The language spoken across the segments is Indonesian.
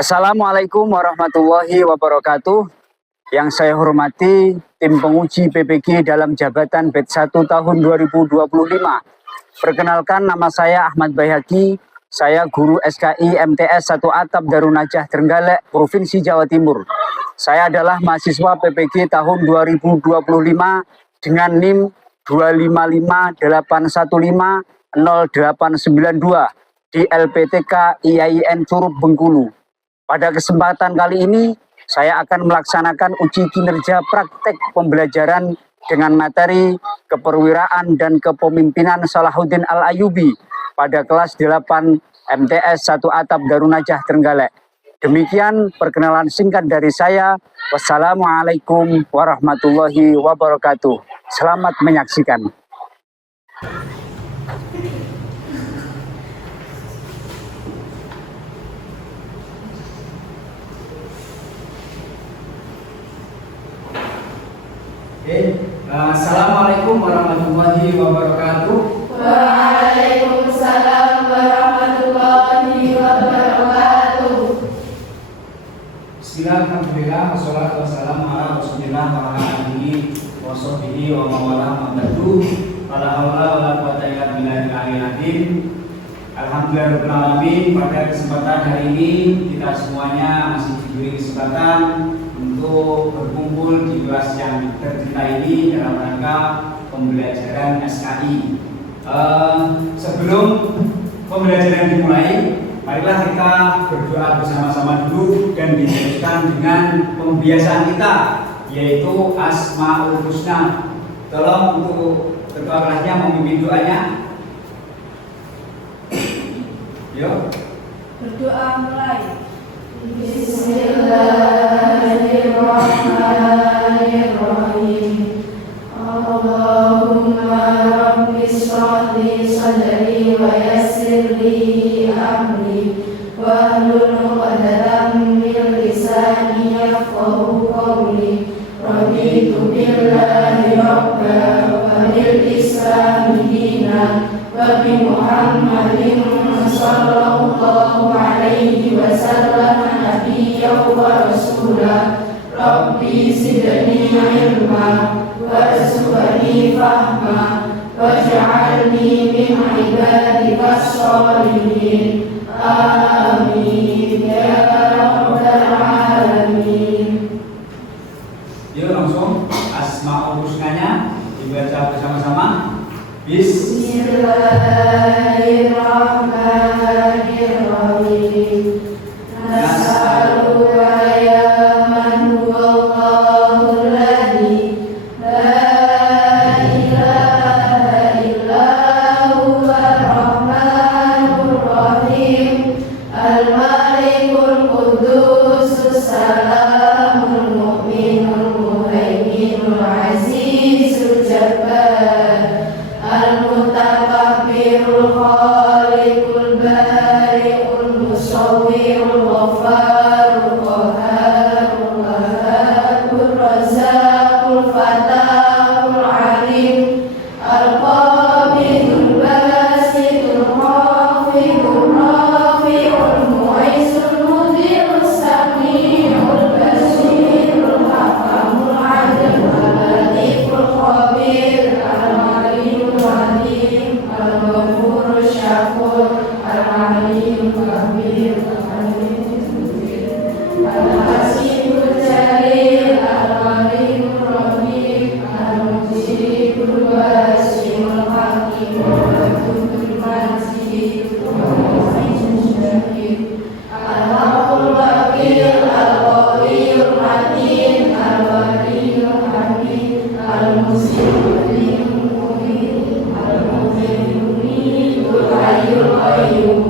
Assalamualaikum warahmatullahi wabarakatuh. Yang saya hormati tim penguji PPG dalam jabatan BET 1 tahun 2025. Perkenalkan, nama saya Ahmad Bayhaqi. Saya guru SKI MTS 1 Atap Darun Najah Trenggalek, Provinsi Jawa Timur. Saya adalah mahasiswa PPG tahun 2025 dengan NIM 25581500892 di LPTK IAIN Curup Bengkulu. Pada kesempatan kali ini, saya akan melaksanakan uji kinerja praktek pembelajaran dengan materi keperwiraan dan kepemimpinan Salahuddin Al-Ayyubi pada kelas 8 MTS 1 Atap Darun Najah Trenggalek. Demikian perkenalan singkat dari saya. Wassalamualaikum warahmatullahi wabarakatuh. Selamat menyaksikan. Assalamualaikum warahmatullahi wabarakatuh. Waalaikumsalam warahmatullahi wabarakatuh. Bismillahirrahmanirrahim. Wassalatu wassalamu ala Rasulillah wa ala alihi wa sahbihi wa mawalah mabadu. Wala haula wala quwwata illa billahil aliyyil azim. Alhamdulillahirabbil alamin. Pada kesempatan hari ini kita semuanya masih diberi kesempatan untuk berkumpul di kelas yang tercinta ini dalam rangka pembelajaran SKI. Sebelum pembelajaran dimulai, marilah kita berdoa bersama-sama dulu dan diteruskan dengan pembiasaan kita, yaitu Asmaul Husna. Tolong untuk ketua kelasnya memimpin doanya. Yuk. Berdoa mulai. Bismillahirrahmanirrahim. Allahumma rabbi shrah li sadri wa yassir li amri wahlul 'uqdatam min lisani yafqahu qawli. Raditu billahi rabban wa bil islami dinan wa bi Muhammadin sallallahu alaihi wasallam nabiyyan wa rasulah. Rabbi zidni ilma warzuqni fahma waj'alni min ibadikas sholihin. Amin ya rabbal alamin. Yuk langsung Asmaul Husnanya dibaca bersama-sama. Bismillahirrahmanirrahim. Nas'aluka ya man huwallahu alladzi la ilaha illa huwar rahmanur rahim al-malikul qudusus salamul mu'minul muhaiminul azizul jabbar al-mutakabbirul khaliqul bari'ul musawwirul ghafarul qaharul wahabur razaqul fatahul alim al-qabidul basitul khafidul rafi'ul mu'izzul mudhirus sami'ul basirul hakamul adil al-latiful khabir al-alimul alim al-ghafurul syakur al-alimul kabir al-hasibul jalil al-alimul rahim al-mujibul wasi'ul hakim al-wadudul majid al-mu'minul syahid al-haqul wakil al-qawiyul matin al-waliyul hamid al-muslimul mu'min al-mu'minul hayyul qayyum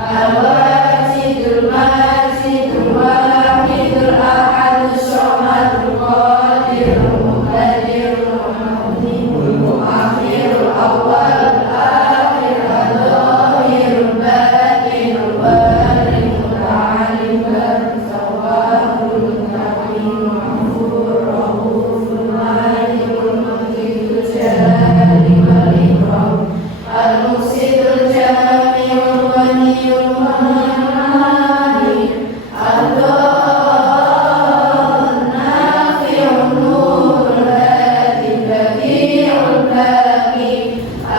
al-wajidul majidul wahidul ahadus samadul qadirul muqtadirul muqaddimul muakhirul awwalul akhir al-dhahirul batinul baligul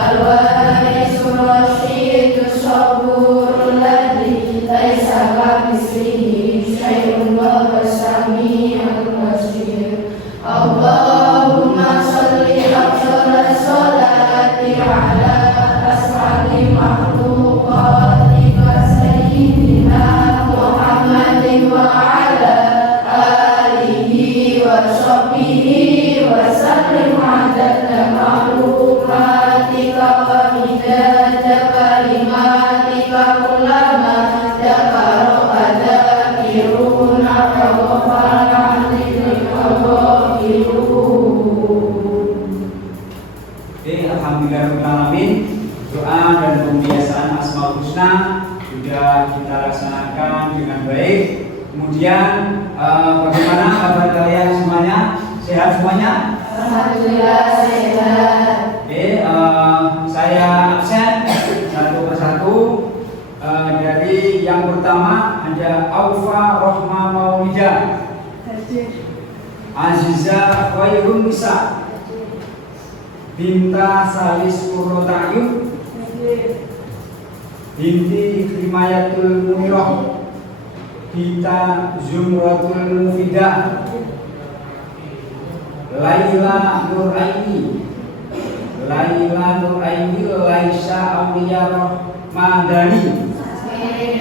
الوارث الرشيد الصبور الذي ليس كمثله شيء وهو السميع البصير اللهم صل أفضل الصلاة على أسعد مخلوقاتك سيدنا محمد وعلى آله وصحبه وسلم عدد معلوماتك ومداد كلماتك كلما ذكرك ذاكرون وغفر عن ذكرك غافلون. Alhamdulillahirrahmanirrahim. Doa dan pembiasaan Asmaul Husna sudah kita laksanakan dengan baik. Kemudian bagaimana kabar kalian semuanya? Sehat semuanya? Alhamdulillah sehat. Oke, saya absen satu persatu. Dari yang pertama ada Aufa Rohma Maulida, Aziza Khairun Nisa, Binta Salis Purwotayun, Binti Himayatul Muniroh, Gita Zumratul Mufidah, Laila Nuraini, Laisa Aulia Rohmadani.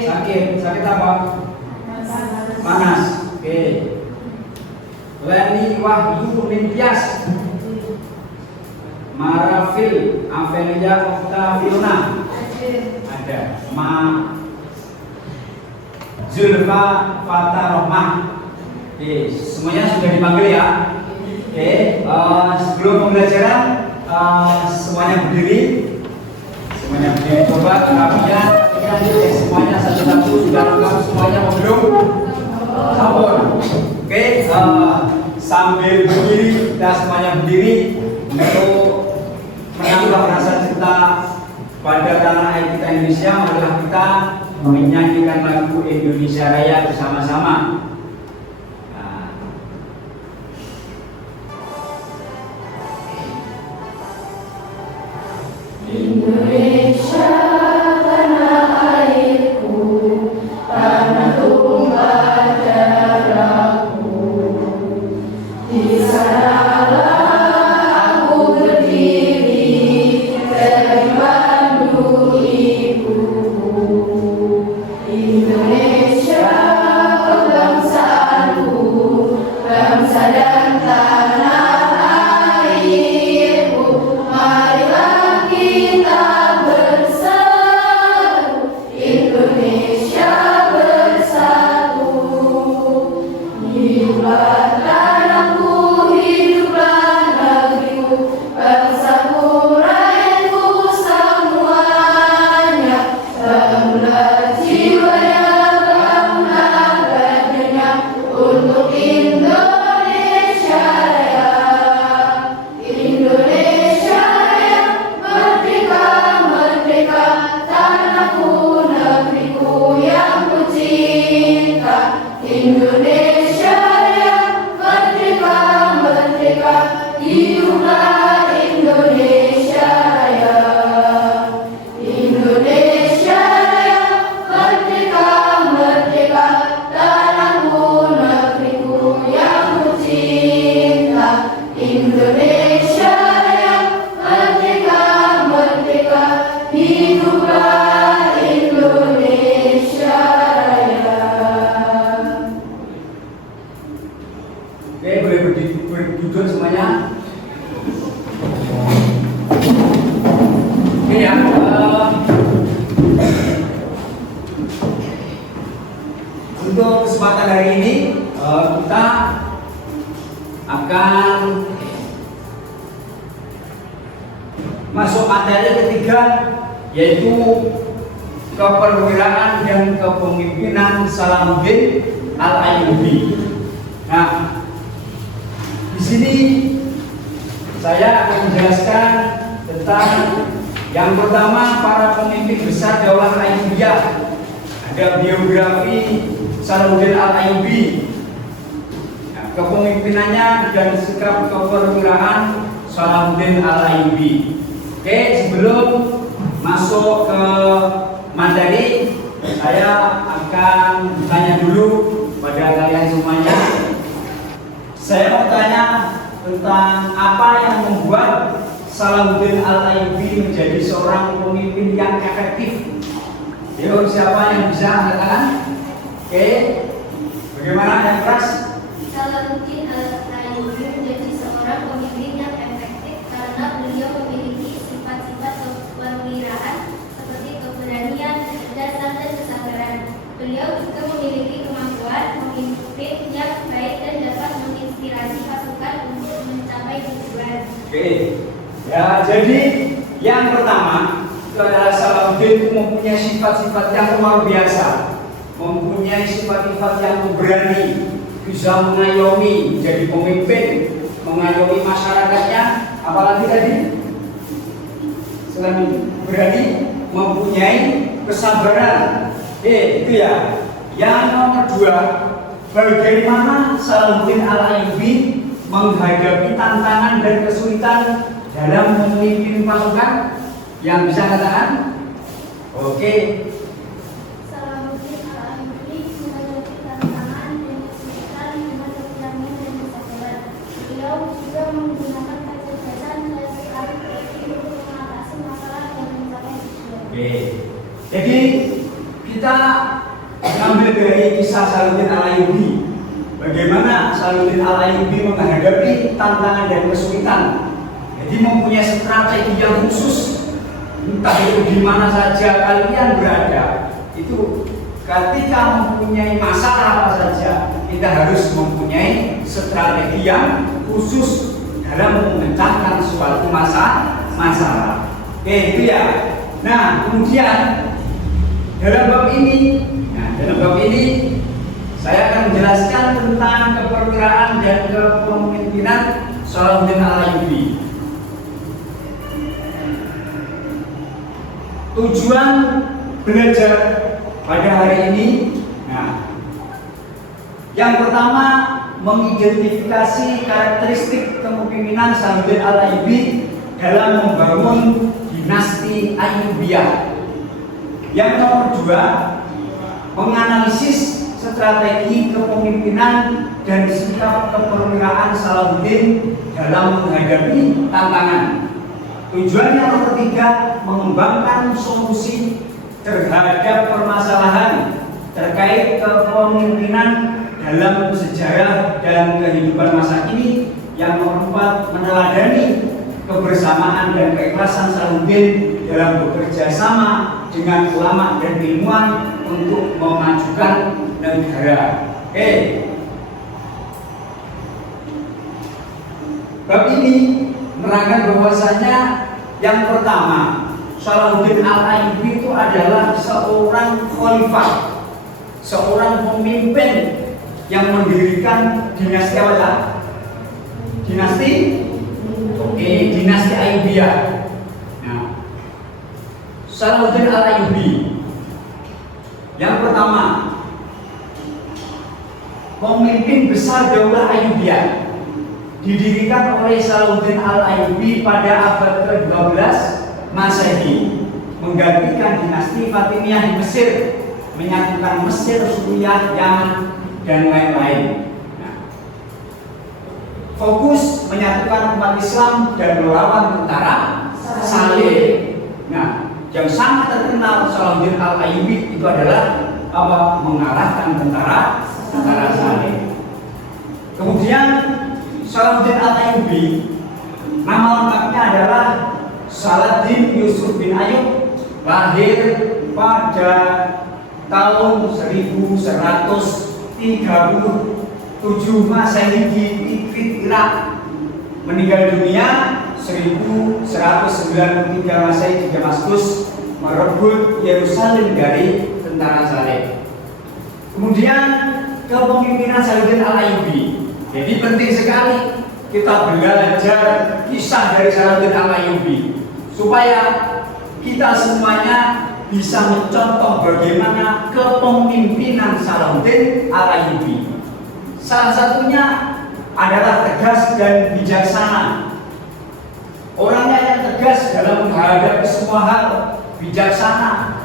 Sakit apa? Panas. Oke. Leni Wahyu Nintias, Marafil Avelia Octaviona, ada Zulfa Fatah Rohmah. Oke, semuanya sudah dipanggil ya. Oke, sebelum pembelajaran semuanya berdiri. Coba kemudian semuanya satu-satu sudah lengkap semuanya belum? Sabar. Oke, sambil berdiri kita semuanya berdiri untuk menambah rasa cinta pada tanah air kita Indonesia. Marilah kita menyanyikan lagu Indonesia Raya bersama-sama. Indonesia tanah airku, tanah tumpah darahku. Di sanalah aku berdiri dari pandu ibuku. Indonesia bangsaku, bangsa dan tanah airku. Marilah kita bersatu, Indonesia bersatu. Hiduplah tanahku, hiduplah negeriku, bangsaku, rakyatku semuanya. Bangunlah jiwanya, bangunlah badannya untuk Indonesia Raya. Indonesia Raya, merdeka, merdeka, tanahku, negeriku yang ku cinta. Indonesia Raya, merdeka, merdeka, hiduplah Indonesia Raya. Indonesia Raya, merdeka, merdeka, tanahku, negeriku yang ku cinta. Indonesia Raya, merdeka, merdeka, hiduplah Indonesia Raya. Oke, boleh berduduk semuanya. Oke ya. Untuk kesempatan hari ini kita akan masuk materi ketiga, yaitu keperwiraan dan kepemimpinan Salahuddin Al-Ayyubi. Nah, di sini saya akan menjelaskan tentang yang pertama, para pemimpin besar Daulah Ayyubiyah. Ada biografi Salahuddin Al-Ayyubi, kepemimpinannya dan sikap keperwiraan Salahuddin Al-Ayyubi. Oke, sebelum masuk ke materi, saya akan bertanya dulu pada kalian semuanya. Saya mau tanya tentang apa yang membuat Salahuddin Al-Ayyubi menjadi seorang pemimpin yang efektif. Yuk, siapa yang bisa mengatakan? Oke, bagaimana yang keras? Salahuddin Al-Ayyubi menjadi seorang pemimpin yang efektif karena beliau memiliki sifat-sifat kewirausahaan seperti keberanian, kecerdasan, dan kesabaran. Beliau juga memiliki kemampuan memimpin yang baik dan dapat menginspirasi pasukan untuk mencapai tujuan. Oke, ya jadi yang pertama itu adalah Salahuddin mempunyai sifat-sifat yang luar biasa, mempunyai sifat-sifat yang berani, bisa mengayomi, menjadi pemimpin, mengayomi masyarakatnya. Apalagi tadi selain berani, mempunyai kesabaran. Itu ya. Yang nomor dua, bagaimana Salahuddin Al-Ayyubi menghadapi tantangan dan kesulitan dalam memimpin pasukan? Yang bisa katakan? Oke. Salahuddin Al-Ayyubi menghadapi tantangan dan kesulitan dengan keberanian dan kesabaran. Beliau juga menggunakan kecerdasan dan strategi untuk mengatasi masalah dan mencapai tujuan. Oke. Jadi kita mengambil dari kisah Salahuddin Al-Ayyubi. Bagaimana Salahuddin Al-Ayyubi menghadapi tantangan dan kesulitan. Jadi mempunyai strategi yang khusus. Entah itu di mana saja kalian berada, itu ketika mempunyai masalah apa saja, kita harus mempunyai strategi yang khusus dalam memecahkan suatu masalah. Oke, itu ya. Nah, kemudian dalam bab ini saya akan menjelaskan tentang keperwiraan dan kepemimpinan Salahuddin Al-Ayyubi. Tujuan belajar pada hari ini, yang pertama mengidentifikasi karakteristik kepemimpinan Salahuddin Al-Ayyubi dalam membangun dinasti Ayyubiyah. Yang nomor dua, menganalisis strategi kepemimpinan dan sikap keperwiraan Salahuddin dalam menghadapi tantangan. Tujuan yang ketiga, mengembangkan solusi terhadap permasalahan terkait kepemimpinan dalam sejarah dan kehidupan masa kini. Yang keempat, meneladani kebersamaan dan keikhlasan Salahuddin dalam bekerja sama dengan ulama dan ilmuwan untuk memajukan negara. Bab ini menerangkan bahwasanya yang pertama, Salahuddin Al-Ayyubi itu adalah seorang khalifah, seorang pemimpin yang mendirikan dinasti apa? Dinasti Ayyubiyah. Nah, Salahuddin Al-Ayyubi yang pertama, pemimpin besar Daulah Ayyubiyah, didirikan oleh Salahuddin Al-Ayyubi pada abad ke-12 Masehi, menggantikan dinasti Fatimiyah di Mesir, menyatukan Mesir, Suriah, Yaman, dan lain-lain. Fokus menyatukan umat Islam dan melawan tentara Saleh. Yang sangat terkenal Salahuddin Al-Ayyubi itu adalah mengalahkan tentara Saleh. Kemudian Salahuddin Al-Ayyubi, nama lengkapnya adalah Salahuddin Yusuf bin Ayyub, lahir pada tahun 1137 Masehi di Tikrit, Irak, meninggal dunia 1193 Masehi di Damaskus, merebut Yerusalem dari tentara Saleh. Kemudian kepemimpinan Salahuddin Al-Ayyubi. Jadi penting sekali kita belajar kisah dari Salahuddin Al-Ayyubi supaya kita semuanya bisa mencontoh bagaimana kepemimpinan Salahuddin Al-Ayyubi. Salah satunya adalah tegas dan bijaksana. Orangnya yang tegas tegas dalam menghadapi semua hal, bijaksana,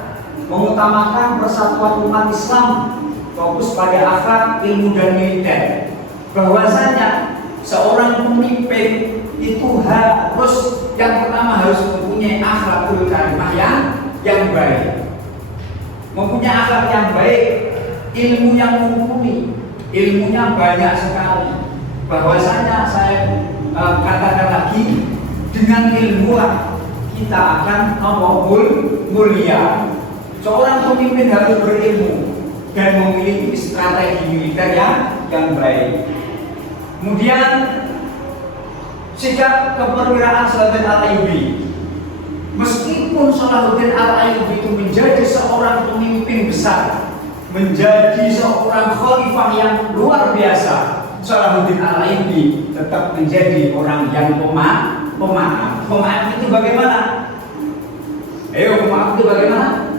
mengutamakan persatuan umat Islam, fokus pada akhlak, ilmu dan militer. Bahwasanya seorang pemimpin itu harus yang pertama harus mempunyai akhlakul karimah yang baik, mempunyai akhlak yang baik, ilmu yang mumpuni, ilmunya banyak sekali. Bahwasanya saya katakan lagi, dengan ilmu kita akan mulia. Seorang pemimpin harus berilmu dan memiliki strategi militer yang baik. Kemudian sikap kepemimpinan Salahuddin Al-Ayyubi. Meskipun Salahuddin Al-Ayyubi itu menjadi seorang pemimpin besar, menjadi seorang khalifah yang luar biasa, Salahuddin Al-Ayyubi tetap menjadi orang yang pemaaf. Pemaaf itu bagaimana? Ayo, pemaaf itu bagaimana?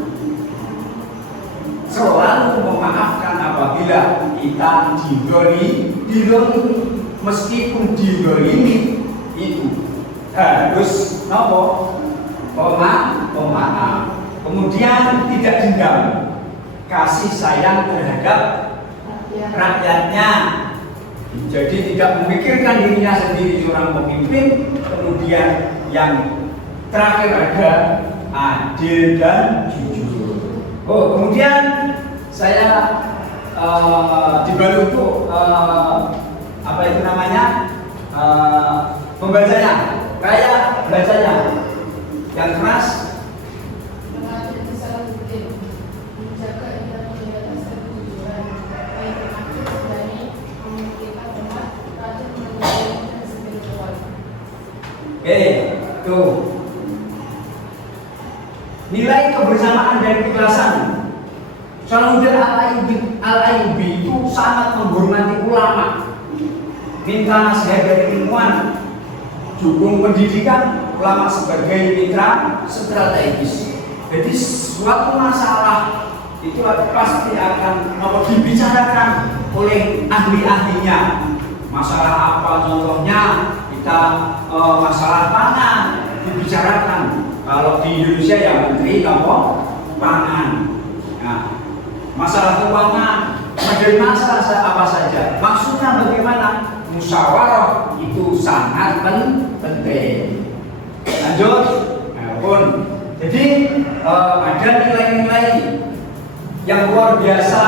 Selalu memaafkan apabila kita didolimi. Meskipun didolimi itu harus pemaaf. Kemudian tidak dendam, kasih sayang terhadap rakyatnya. Jadi tidak memikirkan dirinya sendiri seorang pemimpin. Kemudian yang terakhir ada adil dan jujur. Kemudian saya dibantu apa itu namanya pembacanya, kayak bacanya yang keras. Tuh. Nilai kebersamaan dan keikhlasan. Salahuddin Al-Ayyubi itu sangat menghormati ulama, minta nasihat dari ilmuwan, dukung pendidikan, ulama sebagai mitra strategis. Jadi suatu masalah itu pasti akan dibicarakan oleh ahli-ahlinya. Masalah apa contohnya? Kita masalah pangan dibicarakan. Kalau di Indonesia ya menteri pangan. Nah, masalah keuangan, dari masalah apa saja. Maksudnya bagaimana? Musyawarah itu sangat penting. Lanjut. Jadi ada nilai-nilai yang luar biasa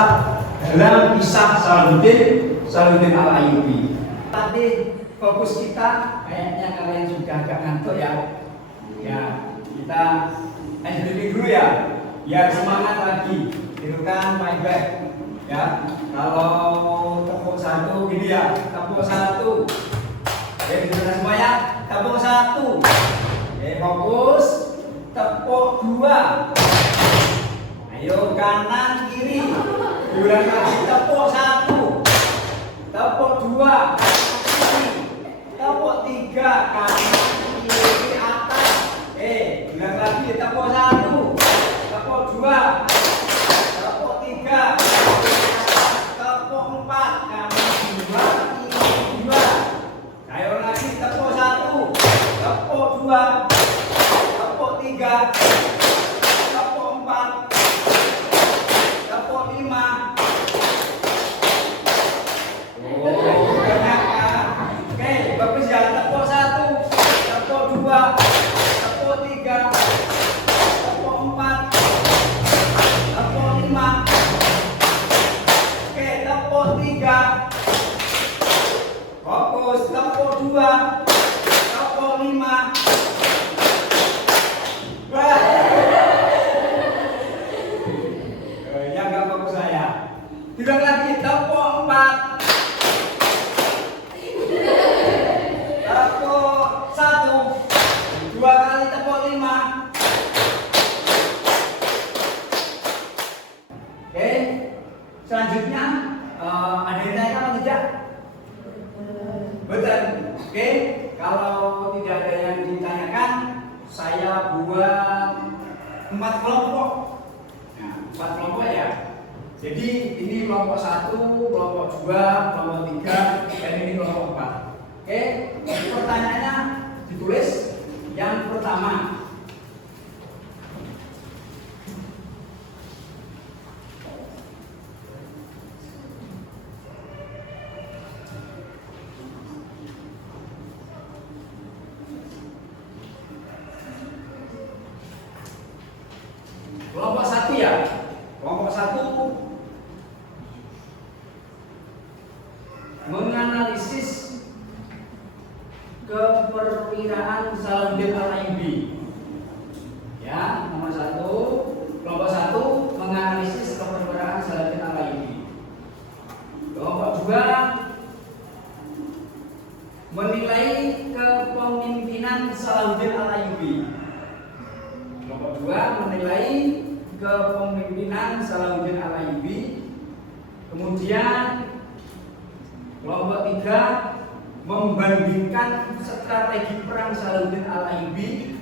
dalam kisah Salahuddin Al-Ayyubi. Tadi fokus kita kayaknya kalian sudah agak ngantuk ya. Ya, kita lanjutin dulu ya. Biar semangat lagi. Itu kan baik-baik. Ya, kalau tepuk satu gini ya, tepuk satu. Kita semuanya tepuk satu. Fokus. Tepuk dua. Ayo kanan kiri. Diulang lagi, tepuk satu. Tepuk dua. Tepuk tiga, kanan kiri atas. Bilang lagi, tepuk satu, tepuk dua, tepuk tiga, tepuk empat, kanan dua, kiri dua. Ayo lagi, tepuk satu, tepuk dua, tepuk tiga, tepuk empat, tepuk lima. Bagus ya, tepuk satu, tepuk dua, tepuk tiga, tepuk empat, tepuk lima. Tepuk tiga, fokus, tepuk dua, tepuk lima. Yang gak fokus saya. Tidak lagi, tepuk empat. Dua kali tepuk lima. Selanjutnya ada yang tanya apa tidak? Betul. Kalau tidak ada yang ditanyakan, saya buat 4 kelompok. Nah, 4 kelompok ya. Jadi ini kelompok 1, kelompok 2, kelompok 3, dan ini kelompok 4. Pertanyaannya ditulis. Yang pertama, kelompok satu ya. Kelompok satu menganalisis keperwiraan Salahuddin Al-Ayyubi. Ya, nomor satu, kelompok satu menganalisis keperwiraan Salahuddin Al-Ayyubi. Kelompok dua menilai kepemimpinan Salahuddin Al-Ayyubi. Kelompok dua menilai kepemimpinan Salahuddin Al-Ayyubi. Kemudian kelompok tiga membandingkan strategi perang Salahuddin Al-Ayyubi.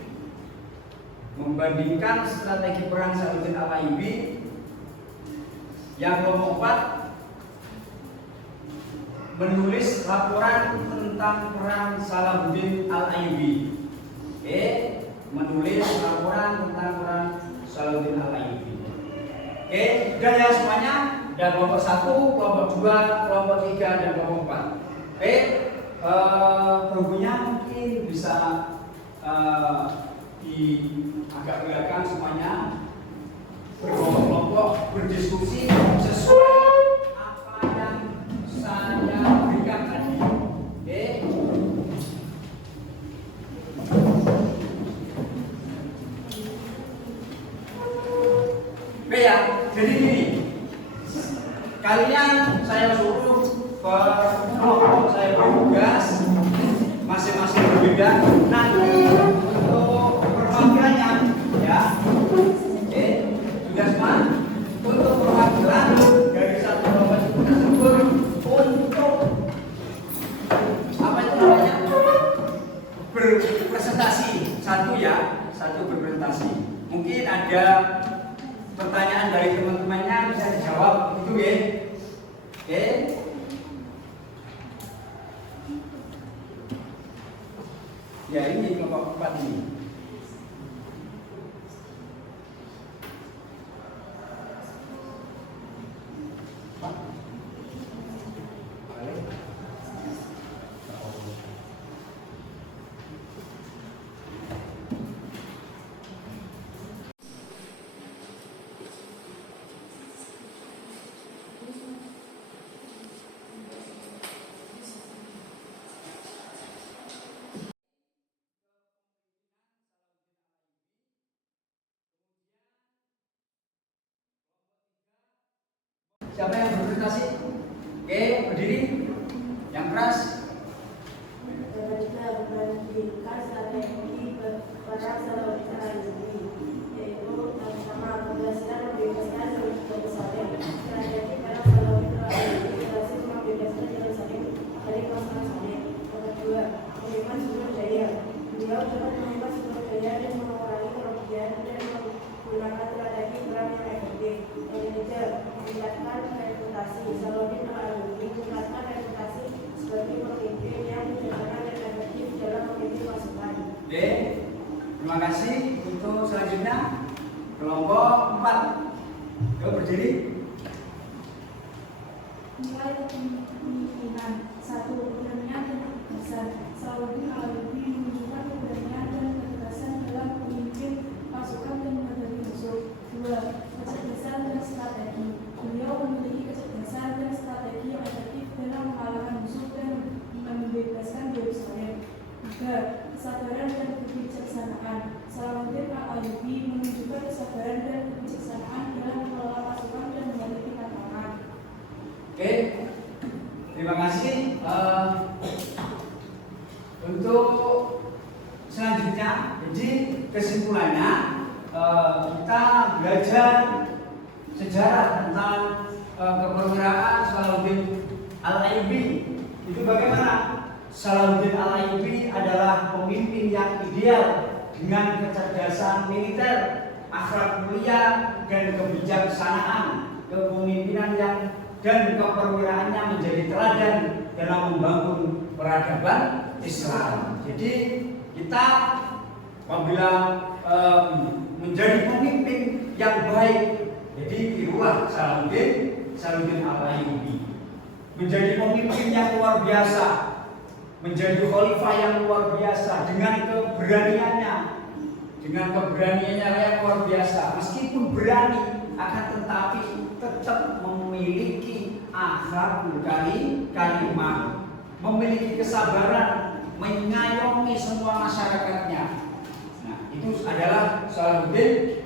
Membandingkan strategi perang Salahuddin Al-Ayyubi. Yang kelompok empat menulis laporan tentang perang Salahuddin Al-Ayyubi. Oke, menulis laporan tentang perang Salahuddin Al-Ayyubi. Oke, sudah ya semuanya. Dan kelompok satu, kelompok dua, kelompok tiga, dan kelompok empat. Oke, bukunya mungkin bisa di agak kelihatan semuanya berkelompok-kelompok berdiskusi sesuai apa yang saya berikan tadi. Oke. Oke ya, jadi gini. Kalian saya suruh kelompok, saya beri tugas masing-masing berbeda. Nanti untuk perwakilannya, ya, oke, tugas mana? Untuk perwakilan dari satu kelompok tersebut untuk apa itu namanya? Berpresentasi. Satu ya, satu berpresentasi. Mungkin ada pertanyaan dari teman-temannya bisa dijawab gitu ya. Oke. Ya ini kelompok 4 ini. Siapa yang berpresentasi? Oke, berdiri. Yang keras. Kita membandingkan strategi perang Salahuddin Al-Ayyubi, yaitu yang pertama membebaskan Yerusalem. Strategi perang Salahuddin Al-Ayyubi berhasil membebaskan Yerusalem dari kekuasaan Saleh. Yang kedua, mengemban sumber daya. Beliau dapat mengemban sumber daya dan mengurangi kerugian dan menggunakan strategi perang yang efektif. Yang ketiga, meningkatkan reputasi. Salahuddin Al-Ayyubi meningkatkan reputasi sebagai pemimpin yang bijaksana dan efektif dalam memimpin pasukan. Oke, terima kasih. Untuk selanjutnya kelompok 4. Coba berdiri. Nilai kepemimpinan. 1. Keberanian dan ketegasan. Salahuddin Al-Ayyubi menunjukkan keberanian dan ketegasan dalam memimpin pasukan dan menghadapi musuh. 2. Kecerdasan dan strategi. Beliau memiliki kecerdasan dan strategi yang efektif dalam mengalahkan musuh dan membebaskan Yerusalem. 3. Kesabaran dan kebijaksanaan. Salahuddin Al-Ayyubi menunjukkan kesabaran dan kebijaksanaan dalam mengelola pasukan dan menghadapi tantangan. Oke, terima kasih. Untuk selanjutnya, jadi kesimpulannya kita belajar sejarah tentang keperwiraan Salahuddin Al-Ayyubi. Itu bagaimana? Salahuddin Al-Ayyubi adalah pemimpin yang ideal dengan kecerdasan militer, akhlak mulia, dan kebijaksanaan. Kepemimpinan yang dan keperwiraannya menjadi teladan dalam membangun peradaban Islam. Jadi kita apabila menjadi pemimpin yang baik. Jadi tirulah Salahuddin Al-Ayyubi. Menjadi pemimpin yang luar biasa, menjadi khalifah yang luar biasa dengan keberaniannya yang luar biasa. Meskipun berani, akan tetapi tetap memiliki akhlakul karimah, memiliki kesabaran, mengayomi semua masyarakatnya. Nah, itu adalah Salahuddin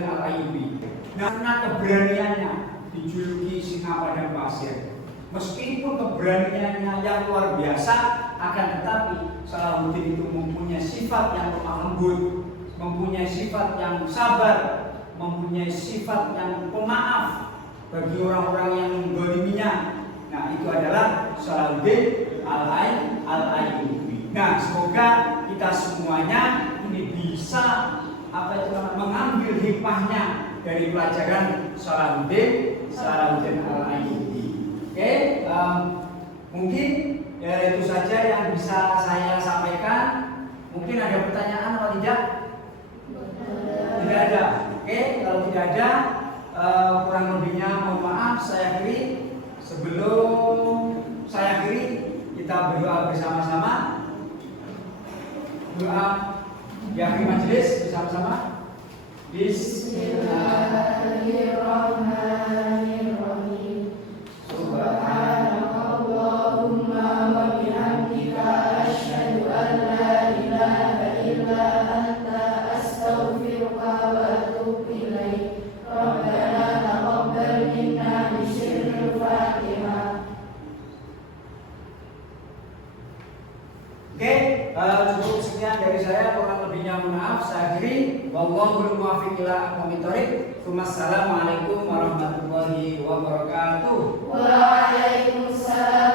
Al-Ayyubi. Karena keberaniannya dijuluki singa padang pasir. Meskipun keberaniannya yang luar biasa, akan tetapi Salahuddin itu mempunyai sifat yang lemah lembut, mempunyai sifat yang sabar, mempunyai sifat yang pemaaf bagi orang-orang yang menggoliminya. Nah, itu adalah Salahuddin Al-Ayyubi. Nah, semoga kita semuanya ini bisa mengambil hikmahnya dari pelajaran Salahuddin Al-Ayyubi. Oke, mungkin ya itu saja yang bisa saya sampaikan. Mungkin ada pertanyaan atau tidak? Tidak ada. Oke, kalau tidak ada, kurang lebihnya mohon maaf. Saya akhiri. Sebelum saya akhiri, kita berdoa bersama-sama. Doa di akhir majelis bersama-sama. Bismillahirrahmanirrahim. Subhanakallahumma wa bihamdika asyhadu an la ilaha illa anta astaghfiruka wa atubu ilaik. Rabbana taqabbal minna bisyirril Fatihah. Oke, cukup sekian dari saya, kurang lebihnya mohon maaf. Saya akhiri. Wallahul muwaffiq ila aqwamit thoriq. Wassalamualaikum warahmatullahi wabarakatuh. Waalaikumsalam.